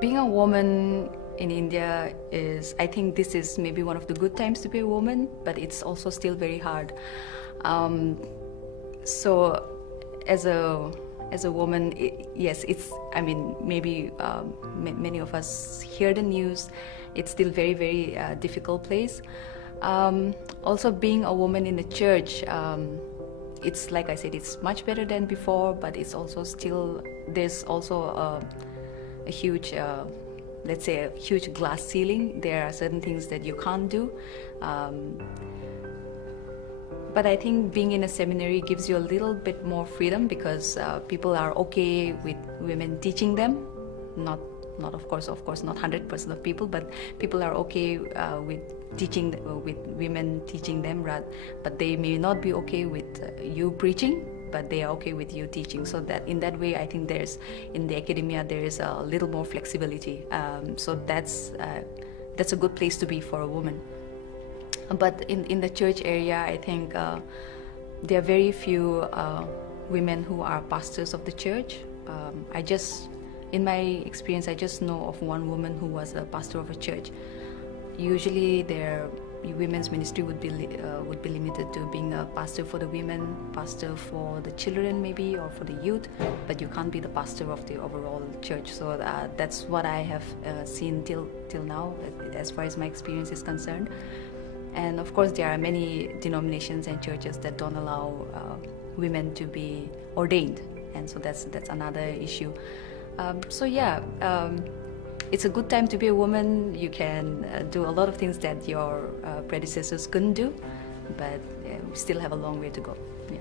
Being a woman in India I think this is maybe one of the good times to be a woman, but it's also still very hard. Um, so, as a woman, yes, I mean, maybe many of us hear the news. It's still very, very difficult place. Also, being a woman in the church, it's like I said, it's much better than before, but it's also still, there's also a huge, let's say, a huge glass ceiling. There are certain things that you can't do. But I think being in a seminary gives you a little bit more freedom, because people are okay with women teaching them. Not of course, not 100% of people, but people are okay with teaching, with women teaching them, but they may not be okay with you preaching, but they are okay with you teaching. So that in that way, I think in the academia there is a little more flexibility. So that's a good place to be for a woman. But in the church area, I think there are very few women who are pastors of the church. In my experience, I just know of one woman who was a pastor of a church. Usually, their women's ministry would be limited to being a pastor for the women, pastor for the children maybe, or for the youth, but you can't be the pastor of the overall church. So that's what I have seen till now, as far as my experience is concerned. And of course, there are many denominations and churches that don't allow women to be ordained, and so that's another issue. It's a good time to be a woman. You can do a lot of things that your predecessors couldn't do, but we still have a long way to go. Yeah.